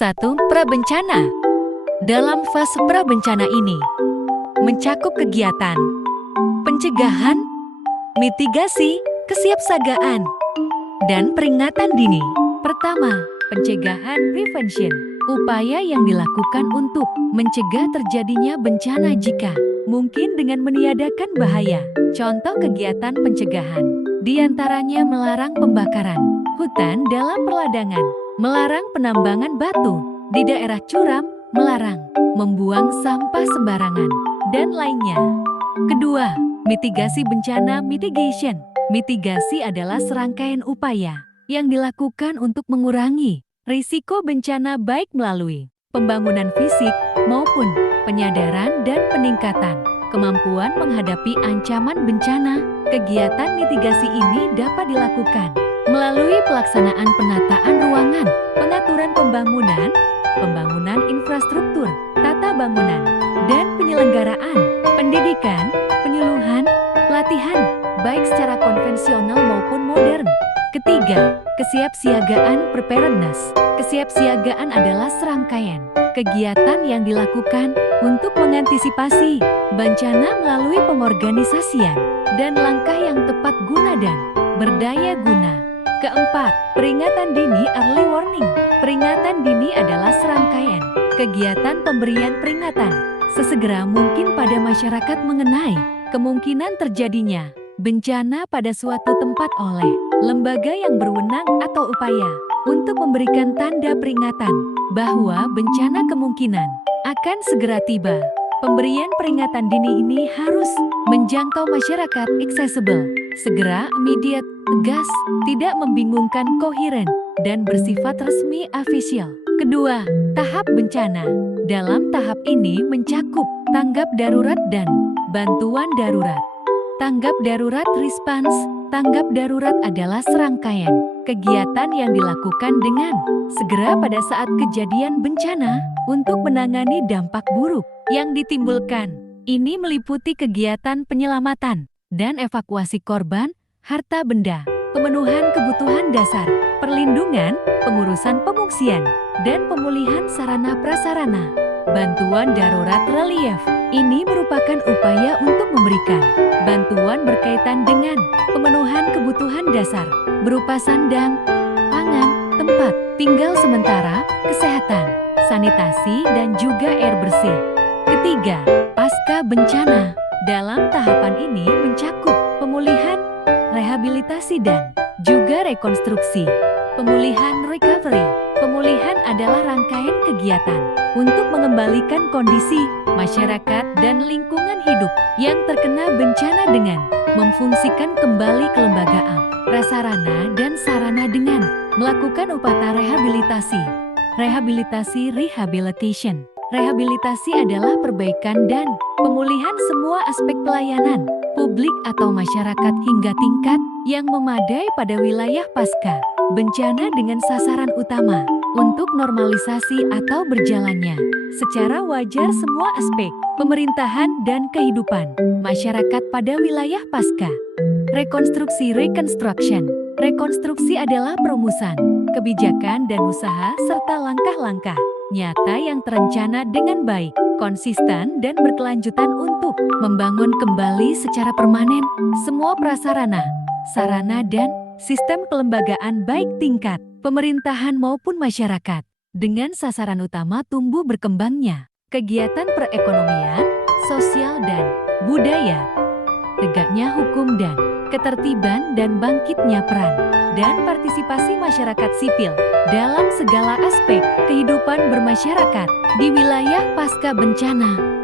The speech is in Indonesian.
1. Prabencana. Dalam fase prabencana ini, mencakup kegiatan pencegahan, mitigasi, kesiapsiagaan, dan peringatan dini. Pertama, pencegahan prevention. Upaya yang dilakukan untuk mencegah terjadinya bencana jika mungkin dengan meniadakan bahaya. Contoh kegiatan pencegahan diantaranya melarang pembakaran hutan dalam perladangan, melarang penambangan batu di daerah curam, melarang membuang sampah sembarangan, dan lainnya. Kedua, mitigasi bencana mitigation. Mitigasi adalah serangkaian upaya yang dilakukan untuk mengurangi risiko bencana baik melalui pembangunan fisik maupun penyadaran dan peningkatan kemampuan menghadapi ancaman bencana. Kegiatan mitigasi ini dapat dilakukan melalui pelaksanaan penataan ruangan, pengaturan pembangunan, pembangunan infrastruktur, tata bangunan, dan penyelenggaraan pendidikan, penyuluhan, pelatihan, baik secara konvensional maupun modern. Ketiga, kesiapsiagaan preparedness. Kesiapsiagaan adalah serangkaian kegiatan yang dilakukan untuk mengantisipasi bencana melalui pengorganisasian dan langkah yang tepat guna dan berdaya guna. Keempat, peringatan dini early warning. Peringatan dini adalah serangkaian kegiatan pemberian peringatan sesegera mungkin pada masyarakat mengenai kemungkinan terjadinya bencana pada suatu tempat oleh lembaga yang berwenang atau upaya untuk memberikan tanda peringatan bahwa bencana kemungkinan akan segera tiba. Pemberian peringatan dini ini harus menjangkau masyarakat accessible, segera, immediate, tegas, tidak membingungkan, koheren, dan bersifat resmi official. Kedua, tahap bencana. Dalam tahap ini mencakup tanggap darurat dan bantuan darurat. Tanggap darurat response. Tanggap darurat adalah serangkaian kegiatan yang dilakukan dengan segera pada saat kejadian bencana untuk menangani dampak buruk yang ditimbulkan. Ini meliputi kegiatan penyelamatan dan evakuasi korban, harta benda, pemenuhan kebutuhan dasar, perlindungan, pengurusan pengungsian, dan pemulihan sarana prasarana. Bantuan darurat relief. Ini merupakan upaya untuk memberikan bantuan berkaitan dengan pemenuhan kebutuhan dasar berupa sandang, pangan, tempat tinggal sementara, kesehatan, sanitasi, dan juga air bersih. Ketiga, pasca bencana. Dalam tahapan ini mencakup pemulihan, rehabilitasi, dan juga rekonstruksi. Pemulihan recovery. Pemulihan adalah rangkaian kegiatan untuk mengembalikan kondisi masyarakat dan lingkungan hidup yang terkena bencana dengan memfungsikan kembali kelembagaan, prasarana, dan sarana dengan melakukan upaya rehabilitasi. Rehabilitasi rehabilitation. Rehabilitasi adalah perbaikan dan pemulihan semua aspek pelayanan publik atau masyarakat hingga tingkat yang memadai pada wilayah pasca bencana dengan sasaran utama untuk normalisasi atau berjalannya secara wajar semua aspek pemerintahan dan kehidupan masyarakat pada wilayah pasca. Rekonstruksi reconstruction. Rekonstruksi adalah perumusan kebijakan dan usaha serta langkah-langkah nyata yang terencana dengan baik, konsisten, dan berkelanjutan untuk membangun kembali secara permanen semua prasarana, sarana, dan sistem kelembagaan baik tingkat pemerintahan maupun masyarakat dengan sasaran utama tumbuh berkembangnya kegiatan perekonomian, sosial, dan budaya, tegaknya hukum dan ketertiban, dan bangkitnya peran dan partisipasi masyarakat sipil dalam segala aspek kehidupan bermasyarakat di wilayah pasca bencana.